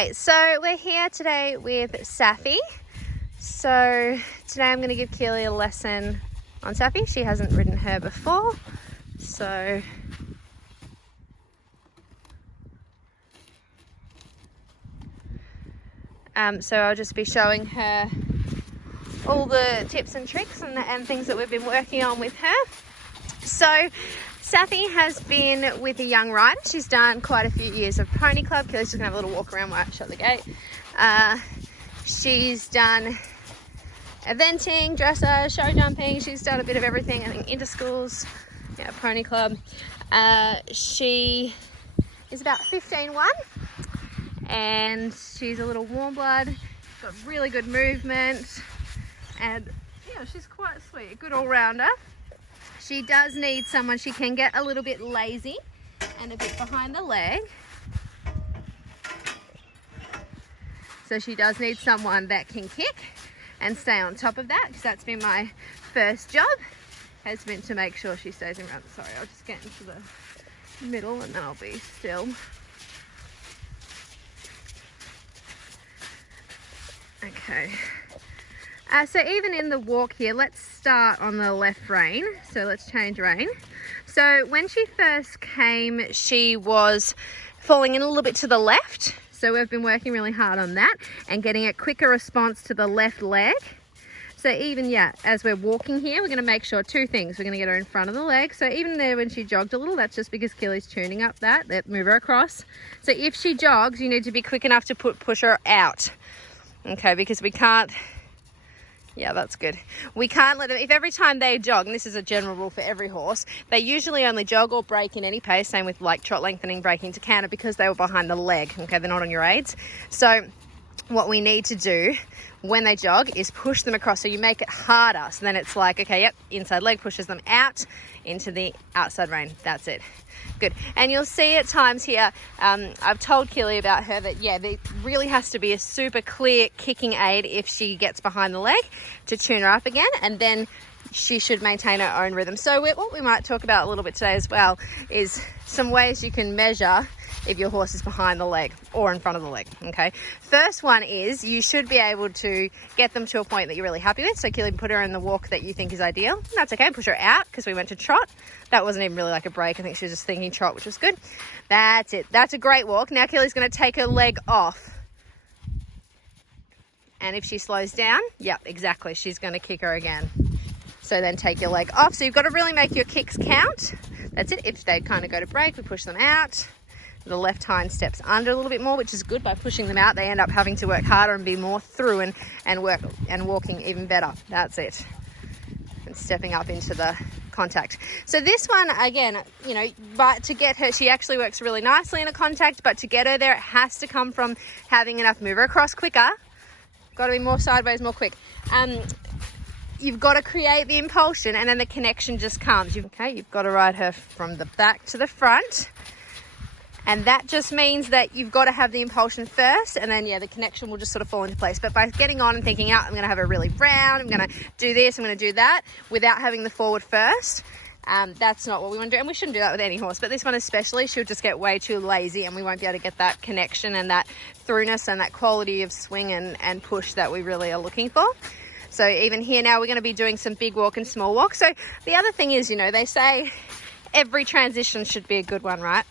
Okay, so we're here today with Saffi. So today I'm going to give Keely a lesson on Saffi. She hasn't ridden her before. So I'll just be showing her all the tips and tricks and things that we've been working on with her. So Saffi has been with a young rider. She's done quite a few years of pony club. Keely's just gonna have a little walk around while I shut the gate. She's done eventing, dressage, show jumping. She's done a bit of everything. I think interschools, yeah, pony club. She is about 15-1 and she's a little warm blood. Got really good movement and yeah, she's quite sweet, a good all-rounder. She does need someone, she can get a little bit lazy and a bit behind the leg. So she does need someone that can kick and stay on top of that, because that's been my first job, has been to make sure she stays around. Sorry, I'll just get into the middle and then I'll be still. Okay. So even in the walk here, let's start on the left rein. So let's change rein. So when she first came, she was falling in a little bit to the left. So we've been working really hard on that and getting a quicker response to the left leg. So even, yeah, as we're walking here, we're going to make sure two things. We're going to get her in front of the leg. So even there when she jogged a little, that's just because Keely's tuning up that move her across. So if she jogs, you need to be quick enough to push her out. Okay, because we can't... Yeah, that's good. We can't let them, if every time they jog, and this is a general rule for every horse, they usually only jog or break in any pace, same with like trot lengthening, breaking to canter, because they were behind the leg, okay, they're not on your aids. So what we need to do when they jog is push them across, so you make it harder. So then it's like, okay, yep, inside leg pushes them out into the outside rein. That's it. Good. And you'll see at times here, I've told Keely about her that, yeah, there really has to be a super clear kicking aid if she gets behind the leg to tune her up again, and then she should maintain her own rhythm. So what we might talk about a little bit today as well is some ways you can measure if your horse is behind the leg or in front of the leg, okay? First one is you should be able to get them to a point that you're really happy with. So Keely, put her in the walk that you think is ideal. That's okay, push her out because we went to trot. That wasn't even really like a break. I think she was just thinking trot, which was good. That's it, that's a great walk. Now Keely's gonna take her leg off. And if she slows down, yep, exactly, she's gonna kick her again. So then take your leg off. So you've got to really make your kicks count. That's it. If they kind of go to break, we push them out. The left hind steps under a little bit more, which is good. By pushing them out, they end up having to work harder and be more through and work and walking even better. That's it. And stepping up into the contact. So this one, again, you know, but to get her, she actually works really nicely in a contact, but to get her there, it has to come from having enough move her across quicker. Got to be more sideways, more quick. You've got to create the impulsion and then the connection just comes. You've got to ride her from the back to the front. And that just means that you've got to have the impulsion first, and then, yeah, the connection will just sort of fall into place. But by getting on and thinking, I'm going to have her really round, I'm going to do this, I'm going to do that, without having the forward first, that's not what we want to do. And we shouldn't do that with any horse, but this one especially, she'll just get way too lazy and we won't be able to get that connection and that throughness and that quality of swing and push that we really are looking for. So even here now, we're going to be doing some big walk and small walk. So the other thing is, you know, they say every transition should be a good one, right?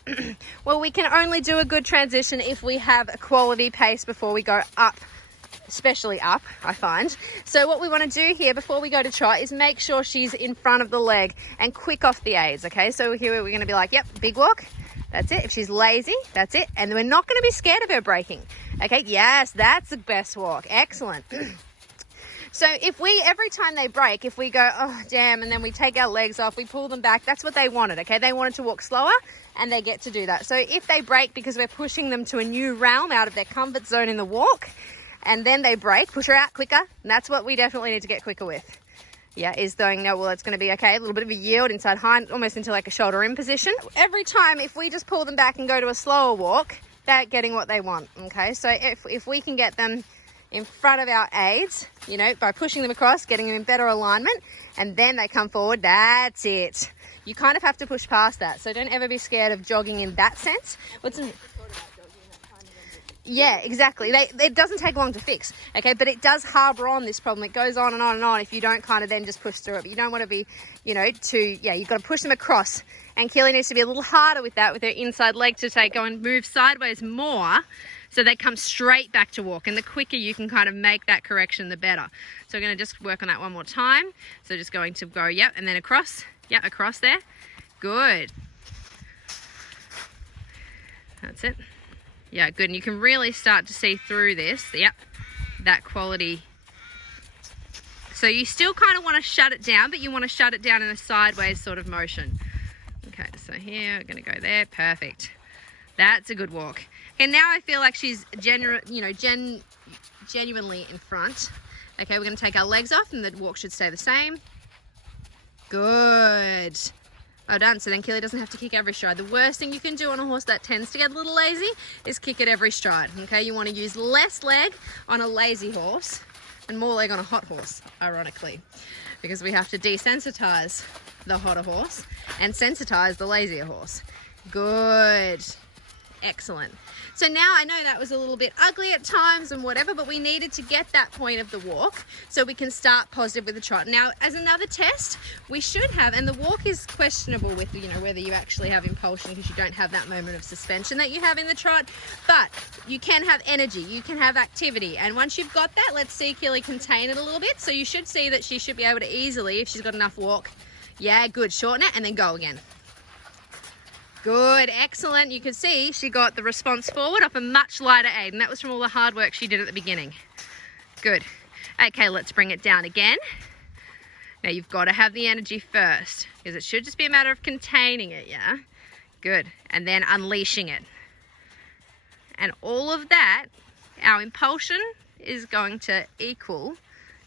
Well, we can only do a good transition if we have a quality pace before we go up, especially up, I find. So what we want to do here before we go to trot is make sure she's in front of the leg and quick off the aids, okay? So here we're going to be like, yep, big walk. That's it. If she's lazy, that's it. And we're not going to be scared of her breaking. Okay, yes, that's the best walk. Excellent. So if we, every time they break, if we go, oh, damn, and then we take our legs off, we pull them back, that's what they wanted, okay? They wanted to walk slower, and they get to do that. So if they break because we're pushing them to a new realm out of their comfort zone in the walk, and then they break, push her out quicker, and that's what we definitely need to get quicker with. Yeah, is going, no, well, it's going to be okay, a little bit of a yield inside hind, almost into like a shoulder in position. Every time, if we just pull them back and go to a slower walk, they're getting what they want, okay? So if we can get them in front of our aids, you know, by pushing them across, getting them in better alignment, and then they come forward, that's it. You kind of have to push past that. So don't ever be scared of jogging in that sense. Yeah, exactly. It doesn't take long to fix, okay? But it does harbour on this problem. It goes on and on and on if you don't kind of then just push through it. But you don't want to be, you've got to push them across. And Keely needs to be a little harder with that, with her inside leg to go and move sideways more so they come straight back to walk. And the quicker you can kind of make that correction, the better. So we're going to just work on that one more time. So just going to go, yep, and then across. Yep, across there. Good. That's it. Yeah, good. And you can really start to see through this, yep, that quality. So you still kind of want to shut it down, but you want to shut it down in a sideways sort of motion. Okay, so here, we're going to go there. Perfect. That's a good walk. And now I feel like she's genuinely in front. Okay, we're going to take our legs off and the walk should stay the same. Good. Well done. So then Keely doesn't have to kick every stride. The worst thing you can do on a horse that tends to get a little lazy is kick at every stride. Okay, you want to use less leg on a lazy horse and more leg on a hot horse, ironically, because we have to desensitize the hotter horse and sensitize the lazier horse. Good. Excellent. So now I know that was a little bit ugly at times and whatever, but we needed to get that point of the walk so we can start positive with the trot. Now, as another test, we should have, and the walk is questionable with, whether you actually have impulsion because you don't have that moment of suspension that you have in the trot, but you can have energy, you can have activity. And once you've got that, let's see Keely contain it a little bit. So you should see that she should be able to easily, if she's got enough walk, yeah, good, shorten it and then go again. Good, excellent. You can see she got the response forward off a much lighter aid, and that was from all the hard work she did at the beginning. Good. Okay, let's bring it down again. Now you've got to have the energy first, because it should just be a matter of containing it, yeah? Good. And then unleashing it. And all of that, our impulsion is going to equal,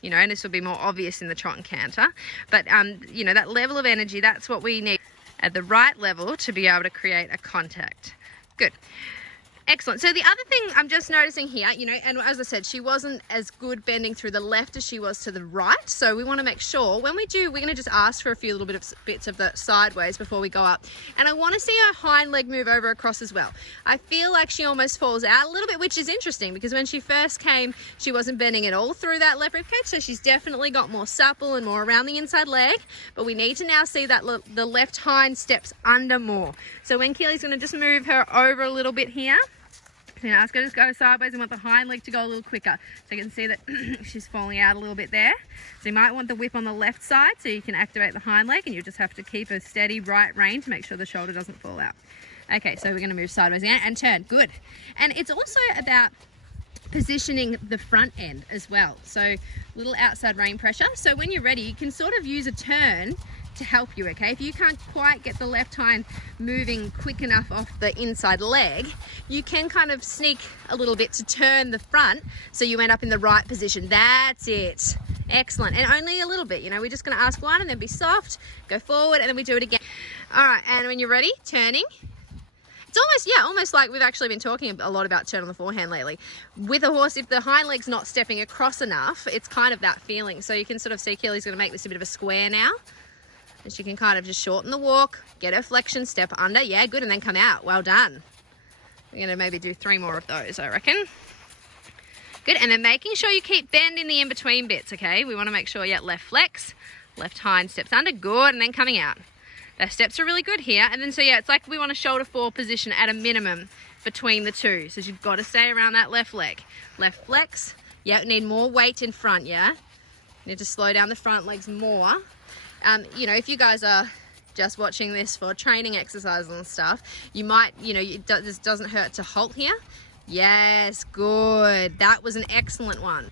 and this will be more obvious in the trot and canter, but, that level of energy, that's what we need at the right level to be able to create a contact. Good. Excellent. So the other thing I'm just noticing here, and as I said, she wasn't as good bending through the left as she was to the right. So we want to make sure when we do, we're going to just ask for a few little bits of the sideways before we go up. And I want to see her hind leg move over across as well. I feel like she almost falls out a little bit, which is interesting because when she first came, she wasn't bending at all through that left rib cage. So she's definitely got more supple and more around the inside leg. But we need to now see that the left hind steps under more. So when Keely's going to just move her over a little bit here, ask her to just go sideways and want the hind leg to go a little quicker. So you can see that she's falling out a little bit there. So you might want the whip on the left side so you can activate the hind leg, and you just have to keep a steady right rein to make sure the shoulder doesn't fall out. Okay, so we're going to move sideways again and turn. Good. And it's also about positioning the front end as well. So little outside rein pressure. So when you're ready, you can sort of use a turn to help you, okay? If you can't quite get the left hind moving quick enough off the inside leg, you can kind of sneak a little bit to turn the front so you end up in the right position. That's it. Excellent. And only a little bit, we're just going to ask one and then be soft, go forward, and then we do it again. All right, and when you're ready, turning. It's almost like we've actually been talking a lot about turn on the forehand lately. With a horse, if the hind leg's not stepping across enough, it's kind of that feeling. So you can sort of see Keely's going to make this a bit of a square now. And she can kind of just shorten the walk, get her flexion, step under. Yeah, good, and then come out. Well done. We're going to maybe do 3 more of those, I reckon. Good, and then making sure you keep bend in the in-between bits, okay? We want to make sure, left flex, left hind steps under. Good, and then coming out. The steps are really good here. And then, so it's like we want a shoulder forward position at a minimum between the two. So you've got to stay around that left leg. Left flex. Yeah, need more weight in front, yeah? Need to slow down the front legs more. If you guys are just watching this for training exercises and stuff, you might, this doesn't hurt to halt here. Yes, good. That was an excellent one.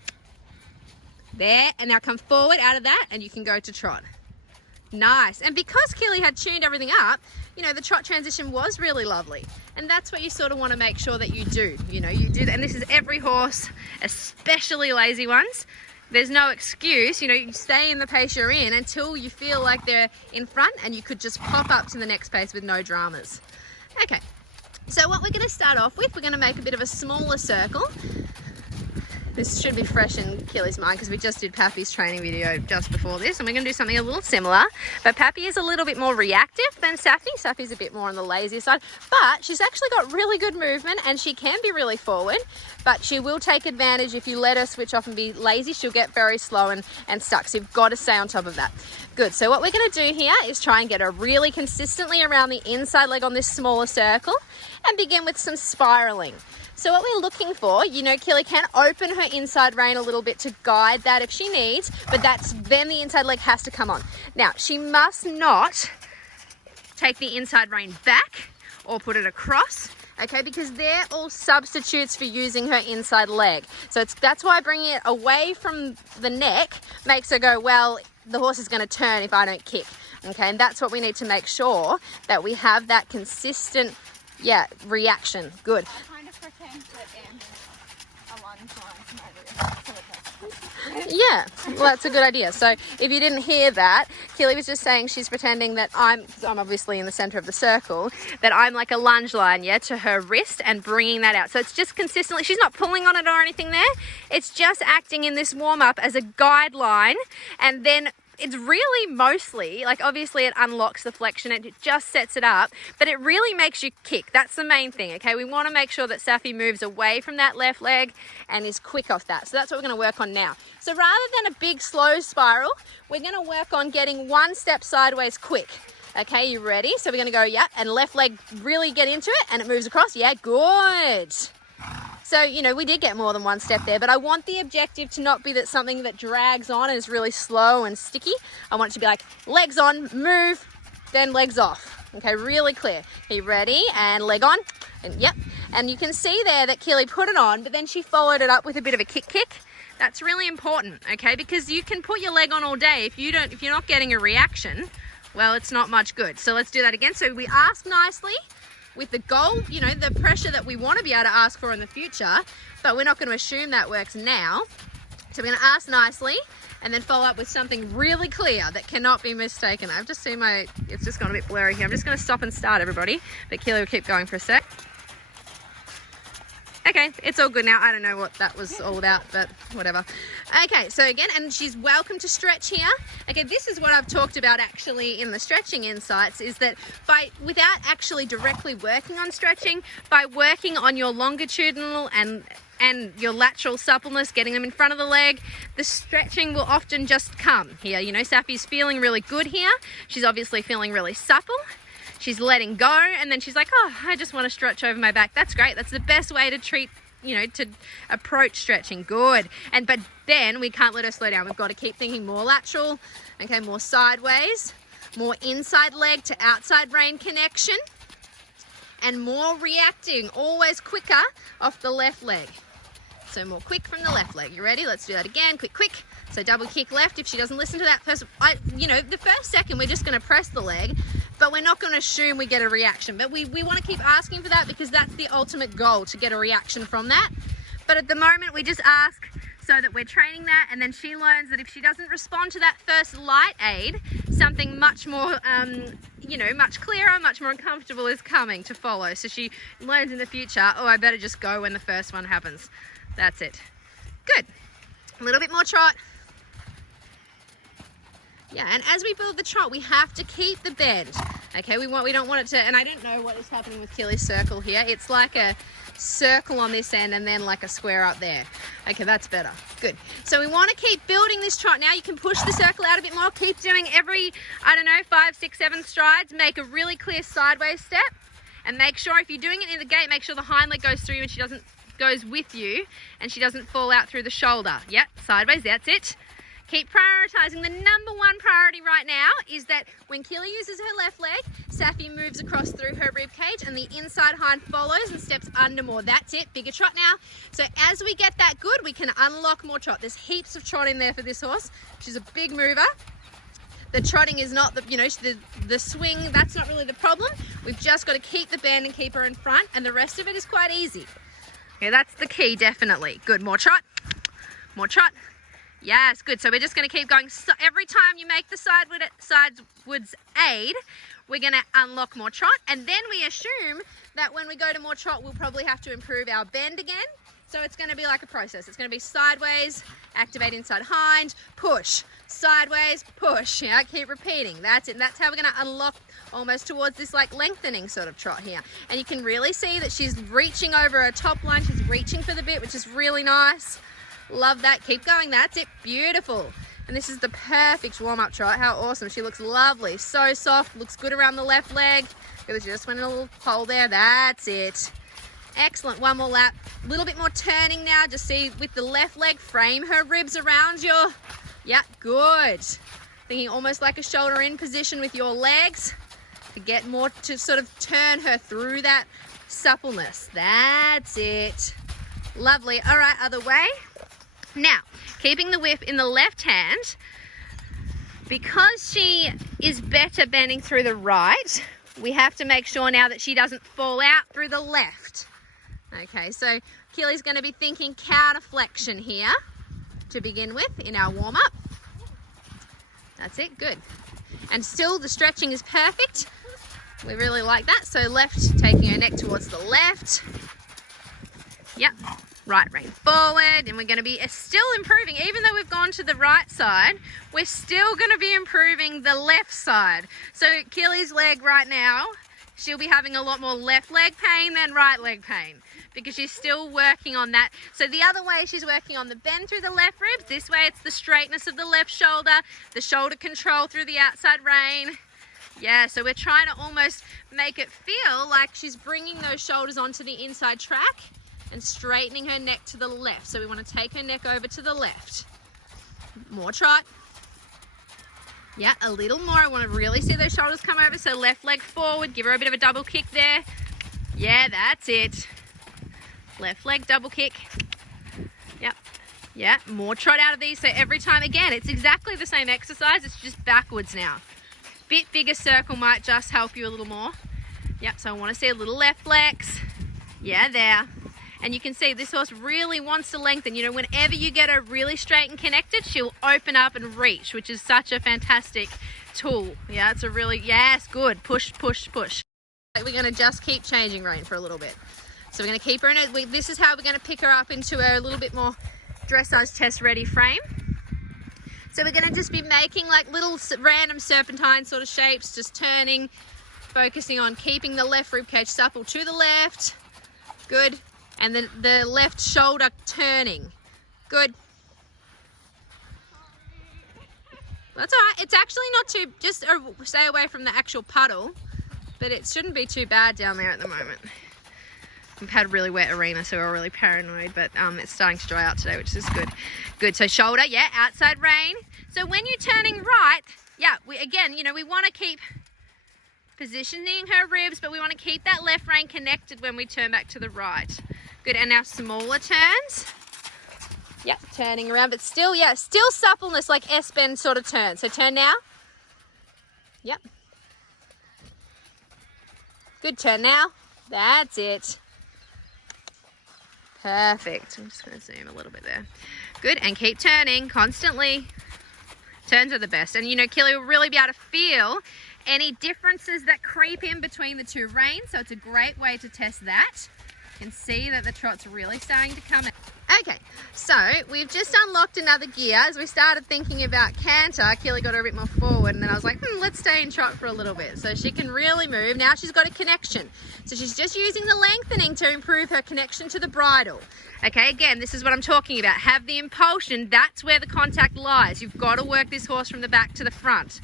There, and now come forward out of that and you can go to trot. Nice. And because Keely had tuned everything up, the trot transition was really lovely. And that's what you sort of want to make sure that you do. You do, and this is every horse, especially lazy ones. There's no excuse, you stay in the pace you're in until you feel like they're in front and you could just pop up to the next pace with no dramas. Okay, so what we're going to start off with, we're going to make a bit of a smaller circle. This should be fresh in Keely's mind because we just did Pappy's training video just before this, and we're going to do something a little similar. But Pappy is a little bit more reactive than Saffi. Saffi's a bit more on the lazier side, but she's actually got really good movement and she can be really forward, but she will take advantage if you let her switch off and be lazy. She'll get very slow and stuck, so you've got to stay on top of that. Good, so what we're going to do here is try and get her really consistently around the inside leg on this smaller circle and begin with some spiraling. So what we're looking for, you know, Keely can open her inside rein a little bit to guide that if she needs, but then the inside leg has to come on. Now, she must not take the inside rein back or put it across, okay, because they're all substitutes for using her inside leg. So that's why bringing it away from the neck makes her go, well, the horse is going to turn if I don't kick, okay, and that's what we need to make sure that we have that consistent, reaction. Good. Yeah, well, that's a good idea. So if you didn't hear that, Keely was just saying she's pretending that I'm obviously in the center of the circle, that I'm like a lunge line, to her wrist and bringing that out. So it's just consistently, she's not pulling on it or anything there. It's just acting in this warm up as a guideline, and then it's really mostly, like obviously it unlocks the flexion, it just sets it up, but it really makes you kick. That's the main thing, okay? We want to make sure that Saffi moves away from that left leg and is quick off that. So that's what we're going to work on now. So rather than a big slow spiral, we're going to work on getting one step sideways quick. Okay, you ready? So we're going to go, and left leg, really get into it, and it moves across. Yeah, good. So, you know, we did get more than one step there, but I want the objective to not be that something that drags on and is really slow and sticky. I want it to be like legs on, move, then legs off. Okay, really clear. Are you ready? And leg on. And yep. And you can see there that Keely put it on, but then she followed it up with a bit of a kick. That's really important, okay? Because you can put your leg on all day. If you're not getting a reaction, well, it's not much good. So let's do that again. So we ask nicely, with the goal, you know, the pressure that we want to be able to ask for in the future, but we're not going to assume that works now. So we're going to ask nicely and then follow up with something really clear that cannot be mistaken. I've just seen it's just gone a bit blurry here. I'm just going to stop and start, everybody, but Keely will keep going for a sec. Okay, it's all good now. I don't know what that was all about, but whatever. Okay, so again, and she's welcome to stretch here. Okay, this is what I've talked about actually in the stretching insights, is that without actually directly working on stretching, by working on your longitudinal and your lateral suppleness, getting them in front of the leg, the stretching will often just come here. You know, Saffi's feeling really good here. She's obviously feeling really supple. She's letting go, and then she's like, oh, I just want to stretch over my back. That's great. That's the best way to to approach stretching. Good. But then we can't let her slow down. We've got to keep thinking more lateral, okay, more sideways, more inside leg to outside rein connection, and more reacting, always quicker off the left leg. So more quick from the left leg. You ready? Let's do that again. Quick. So double kick left. If she doesn't listen to that first, the first second, we're just going to press the leg, but we're not going to assume we get a reaction. But we want to keep asking for that because that's the ultimate goal, to get a reaction from that. But at the moment, we just ask so that we're training that, and then she learns that if she doesn't respond to that first light aid, something much more, much clearer, much more comfortable is coming to follow. So she learns in the future, oh, I better just go when the first one happens. That's it. Good. A little bit more trot. Yeah, and as we build the trot, we have to keep the bend. Okay, we don't want it to, and I don't know what is happening with Keely's circle here. It's like a circle on this end and then like a square up there. Okay, that's better. Good. So we want to keep building this trot. Now you can push the circle out a bit more. Keep doing every, 5, 6, 7 strides. Make a really clear sideways step. And make sure, if you're doing it in the gate, make sure the hind leg goes through and goes with you and she doesn't fall out through the shoulder. Yep, sideways, that's it. Keep prioritizing. The number one priority right now is that when Keely uses her left leg, Saffi moves across through her rib cage and the inside hind follows and steps under more. That's it, bigger trot now. So as we get that good, we can unlock more trot. There's heaps of trot in there for this horse. She's a big mover. The trotting is not the swing, that's not really the problem. We've just got to keep the bend and keep her in front, and the rest of it is quite easy. Okay, that's the key, definitely. Good, more trot. More trot. Yes, good. So we're just going to keep going. So every time you make the sidewards aid, we're going to unlock more trot. And then we assume that when we go to more trot, we'll probably have to improve our bend again. So it's going to be like a process. It's going to be sideways, activate inside hind, push, sideways, push. Yeah, keep repeating. That's it. And that's how we're going to unlock almost towards this like lengthening sort of trot here. And you can really see that she's reaching over her top line. She's reaching for the bit, which is really nice. Love that. Keep going. That's it. Beautiful. And this is the perfect warm-up trot. How awesome. She looks lovely. So soft. Looks good around the left leg. She just went in a little hole there. That's it. Excellent. One more lap. A little bit more turning now. Just see with the left leg, frame her ribs around your... Yeah, good. Thinking almost like a shoulder in position with your legs to get more to sort of turn her through that suppleness. That's it. Lovely. All right, other way. Now, keeping the whip in the left hand, because she is better bending through the right, we have to make sure now that she doesn't fall out through the left. Okay, so Keely's going to be thinking counter flexion here to begin with in our warm-up. That's it, good. And still the stretching is perfect. We really like that. So left, taking her neck towards the left. Yep. Right rein forward, and we're going to be still improving. Even though we've gone to the right side, we're still going to be improving the left side. So Keely's leg right now, she'll be having a lot more left leg pain than right leg pain because she's still working on that. So the other way, she's working on the bend through the left ribs. This way, it's the straightness of the left shoulder, the shoulder control through the outside rein. Yeah, so we're trying to almost make it feel like she's bringing those shoulders onto the inside track and straightening her neck to the left. So we want to take her neck over to the left. More trot. Yeah, a little more. I want to really see those shoulders come over. So left leg forward. Give her a bit of a double kick there. Yeah, that's it. Left leg double kick. Yep. Yeah, more trot out of these. So every time, again, it's exactly the same exercise. It's just backwards now. Bit bigger circle might just help you a little more. Yep, so I want to see a little left flex. Yeah, there. And you can see this horse really wants to lengthen. You know, whenever you get her really straight and connected, she'll open up and reach, which is such a fantastic tool. Yeah, it's a really, yes, good. Push, push, push. We're going to just keep changing rein for a little bit. So we're going to keep her in it. This is how we're going to pick her up into a little bit more dressage test ready frame. So we're going to just be making like little random serpentine sort of shapes, just turning, focusing on keeping the left rib cage supple to the left. Good. And then the left shoulder turning. Good. That's all right. It's actually not too, just stay away from the actual puddle, but it shouldn't be too bad down there at the moment. We've had a really wet arena, so we're all really paranoid, but it's starting to dry out today, which is good. Good, so shoulder, yeah, outside rein. So when you're turning right, yeah, again, you know, we want to keep positioning her ribs, but we want to keep that left rein connected when we turn back to the right. Good, and now smaller turns. Yep, turning around, but still, yeah, still suppleness like S-bend sort of turn. So turn now. Yep. Good, turn now. That's it. Perfect. I'm just going to zoom a little bit there. Good, and keep turning constantly. Turns are the best. And, you know, Keely will really be able to feel any differences that creep in between the two reins. So it's a great way to test that. You can see that the trot's really starting to come in. Okay, so we've just unlocked another gear. As we started thinking about canter, Keely got her a bit more forward, and then I was like, let's stay in trot for a little bit. So she can really move. Now she's got a connection. So she's just using the lengthening to improve her connection to the bridle. Okay, again, this is what I'm talking about. Have the impulsion. That's where the contact lies. You've got to work this horse from the back to the front.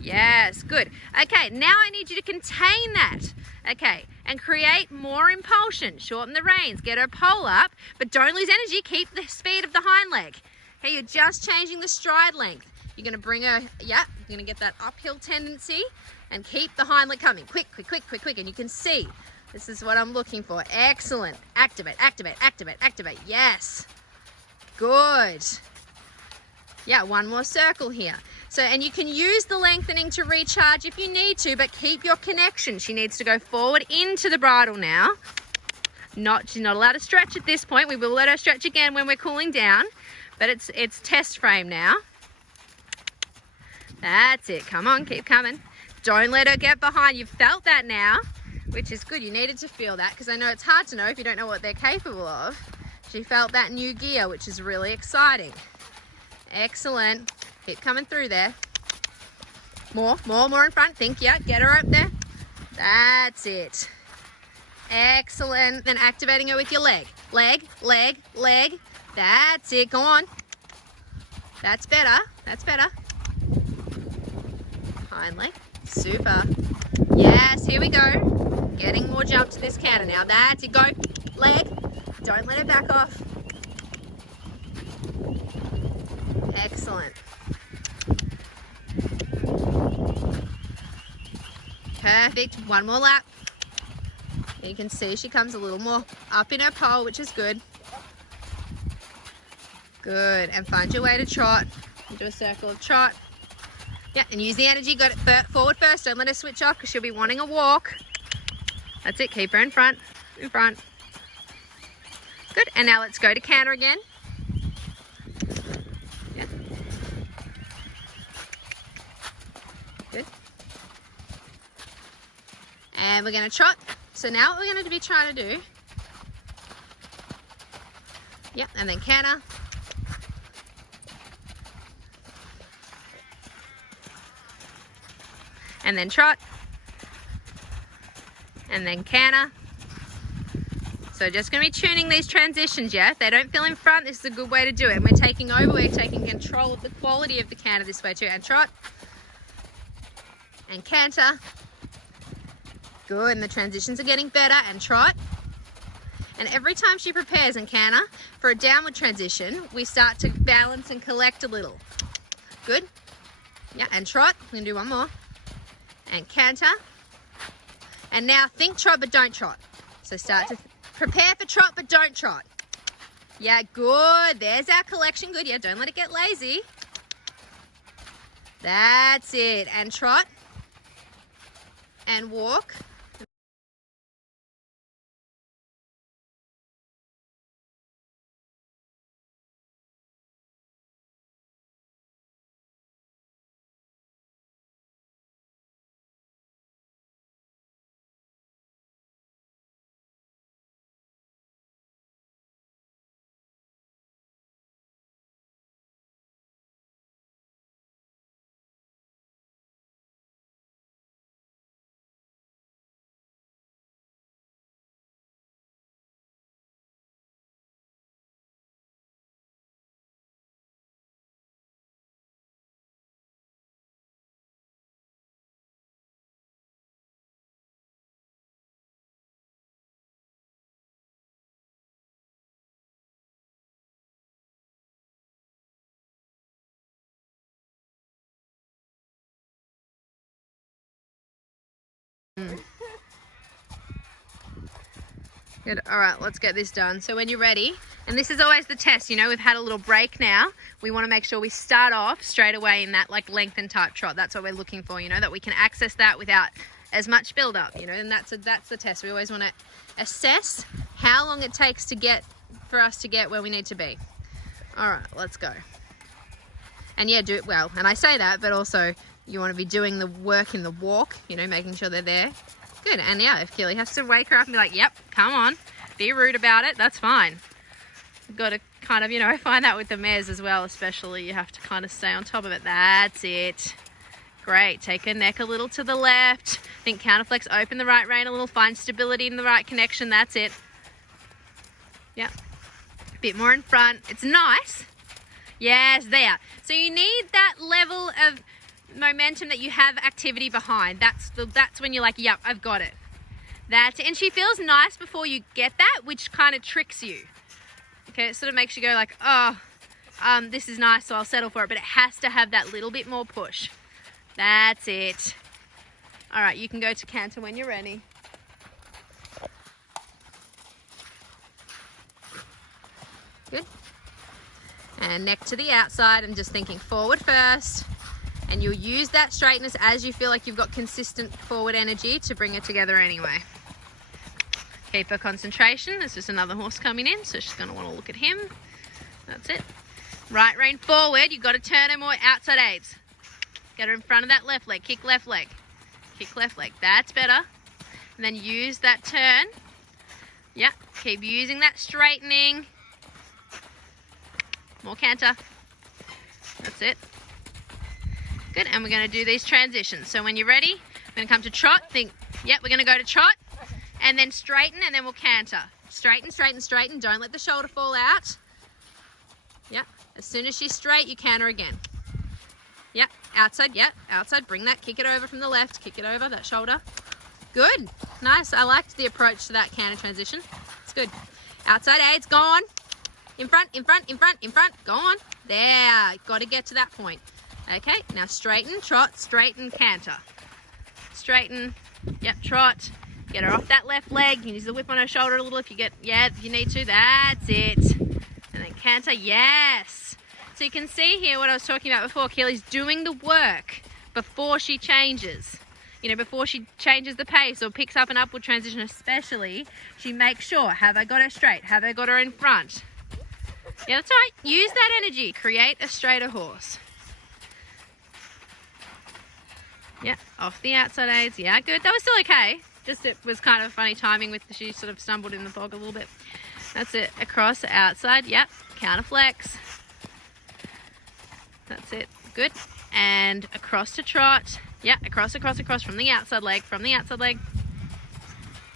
Yes, good. Okay, now I need you to contain that. Okay, and create more impulsion. Shorten the reins, get her pole up, but don't lose energy. Keep the speed of the hind leg. Okay, you're just changing the stride length. You're going to bring her, yeah, you're going to get that uphill tendency and keep the hind leg coming. Quick, quick, quick, quick, quick. And you can see, this is what I'm looking for. Excellent. Activate, activate, activate, activate. Yes. Good. Yeah, one more circle here. So, and you can use the lengthening to recharge if you need to, but keep your connection. She needs to go forward into the bridle now. She's not allowed to stretch at this point. We will let her stretch again when we're cooling down, but it's test frame now. That's it. Come on, keep coming. Don't let her get behind. You've felt that now, which is good. You needed to feel that because I know it's hard to know if you don't know what they're capable of. She felt that new gear, which is really exciting. Excellent. Keep coming through there. More in front. Think, yeah, get her up there. That's it. Excellent. Then activating her with your leg. Leg. That's it. Go on. That's better. Hind leg. Super. Yes, here we go. Getting more jump to this canter now. That's it. Go. Leg. Don't let it back off. Excellent. Perfect. One more lap. You can see she comes a little more up in her pole, which is good. Good. And find your way to trot. You do a circle of trot. Yeah, and use the energy. Got it forward first. Don't let her switch off because she'll be wanting a walk. That's it. Keep her in front. In front. Good. And now let's go to canter again. Yeah. Good. And we're going to trot. So now what we're going to be trying to do. Yep, and then canter. And then trot. And then canter. So just going to be tuning these transitions, yeah? If they don't feel in front, this is a good way to do it. And we're taking over, we're taking control of the quality of the canter this way too. And trot. And canter. Good, and the transitions are getting better. And trot. And every time she prepares and canter for a downward transition, we start to balance and collect a little. Good. Yeah, and trot. We're going to do one more. And canter. And now think trot, but don't trot. So start to prepare for trot, but don't trot. Yeah, good. There's our collection. Good. Yeah, don't let it get lazy. That's it. And trot. And walk. Good. All right, let's get this done. So when you're ready, and this is always the test, you know, we've had a little break now. We want to make sure we start off straight away in that like lengthened type trot. That's what we're looking for, you know, that we can access that without as much build up, you know, and that's the test. We always want to assess how long it takes for us to get where we need to be. All right, let's go. And yeah, do it well. And I say that, but also you want to be doing the work in the walk, you know, making sure they're there. Good. And yeah, if Keely has to wake her up and be like, yep, come on, be rude about it, that's fine. You've got to kind of, you know, I find that with the mares as well, especially, you have to kind of stay on top of it. That's it. Great. Take her neck a little to the left. Think counterflex, open the right rein a little, find stability in the right connection. That's it. Yep. A bit more in front. It's nice. Yes, there. So you need that level of momentum that you have activity behind. That's when you're like, yep, I've got it. And she feels nice before you get that, which kind of tricks you. Okay, it sort of makes you go like, oh, this is nice, so I'll settle for it. But it has to have that little bit more push. That's it. All right, you can go to canter when you're ready. Good. And neck to the outside. I'm just thinking forward first. And you'll use that straightness as you feel like you've got consistent forward energy to bring it together anyway. Keep her concentration. There's just another horse coming in, so she's going to want to look at him. That's it. Right rein forward. You've got to turn her more outside aids. Get her in front of that left leg. Kick left leg. Kick left leg. That's better. And then use that turn. Yeah. Keep using that straightening. More canter. That's it. Good, and we're going to do these transitions. So when you're ready, we're going to come to trot. Think, yep, we're going to go to trot, and then straighten, and then we'll canter. Straighten, straighten, straighten. Don't let the shoulder fall out. Yep, as soon as she's straight, you canter again. Yep, outside, yep, outside. Bring that, kick it over from the left, kick it over, that shoulder. Good, nice. I liked the approach to that canter transition. It's good. Outside aids, go on. In front, in front, in front, in front. Go on. There, got to get to that point. Okay, now straighten, trot, straighten, canter. Straighten, yep, trot. Get her off that left leg. You can use the whip on her shoulder a little if you get, yeah, if you need to. That's it. And then canter, yes. So you can see here what I was talking about before. Keely's doing the work before she changes. You know, before she changes the pace or picks up an upward transition especially, she makes sure, have I got her straight? Have I got her in front? Yeah, that's right. Use that energy. Create a straighter horse. Yeah, off the outside aids. Yeah, good. That was still okay. Just it was kind of funny timing with she sort of stumbled in the bog a little bit. That's it. Across the outside. Yep. Counter flex. That's it. Good. And across to trot. Yeah, across, across, across from the outside leg. From the outside leg.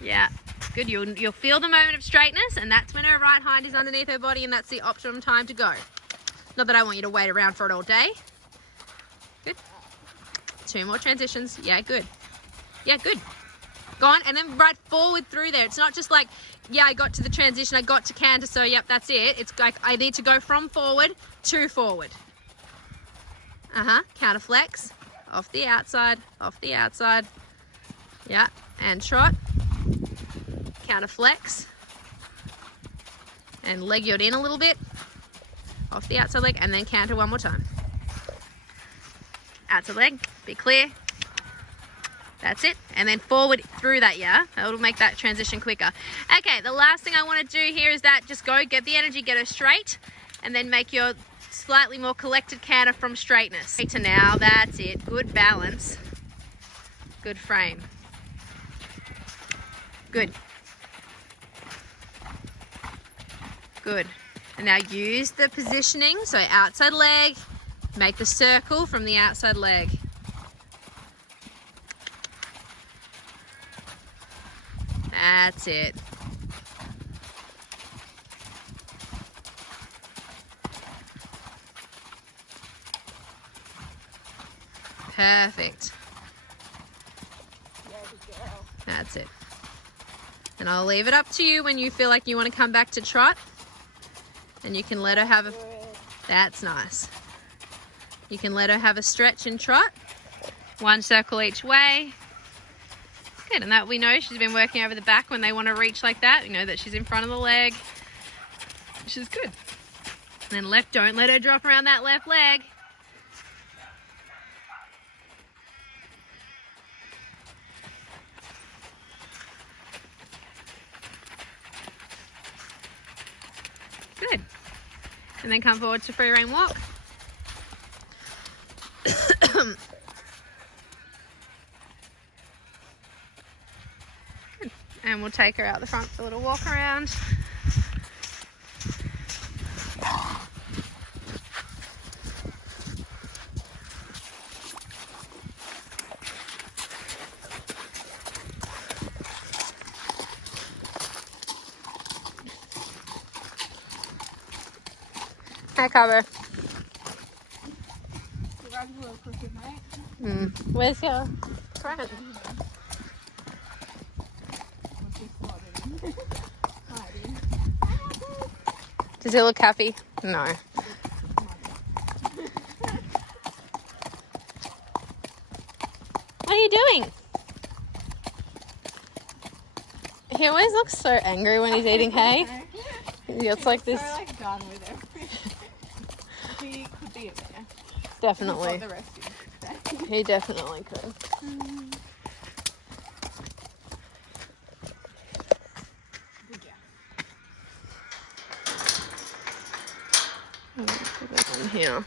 Yeah. Good. You'll feel the moment of straightness, and that's when her right hind is underneath her body, and that's the optimum time to go. Not that I want you to wait around for it all day. Good. 2 more transitions. Yeah, good. Yeah, good. Go on, and then right forward through there. It's not just like, yeah, I got to the transition, I got to canter, so yep, that's it. It's like I need to go from forward to forward. Counter flex. Off the outside, off the outside. Yeah, and trot. Counter flex. And leg it in a little bit. Off the outside leg, and then canter one more time. Outside leg, be clear. That's it. And then forward through that, yeah? That'll make that transition quicker. Okay, the last thing I want to do here is that just go, get the energy, get her straight, and then make your slightly more collected canter from straightness. To now, that's it. Good balance. Good frame. Good. Good. And now use the positioning. So outside leg, make the circle from the outside leg. That's it. Perfect. That's it. And I'll leave it up to you when you feel like you want to come back to trot. And you can let her have a... That's nice. You can let her have a stretch and trot. 1 circle each way. Good, and that we know she's been working over the back when they want to reach like that. We know that she's in front of the leg, which is good. And then left, don't let her drop around that left leg. Good. And then come forward to free rein walk. And we'll take her out the front for a little walk around. Hi, Cover. Where's your friend? Does he look happy? No. What are you doing? He always looks so angry when he's eating hay. It's like this. So like done with everything. He could be a bear. Definitely. The rescue. He definitely could. Put it on here.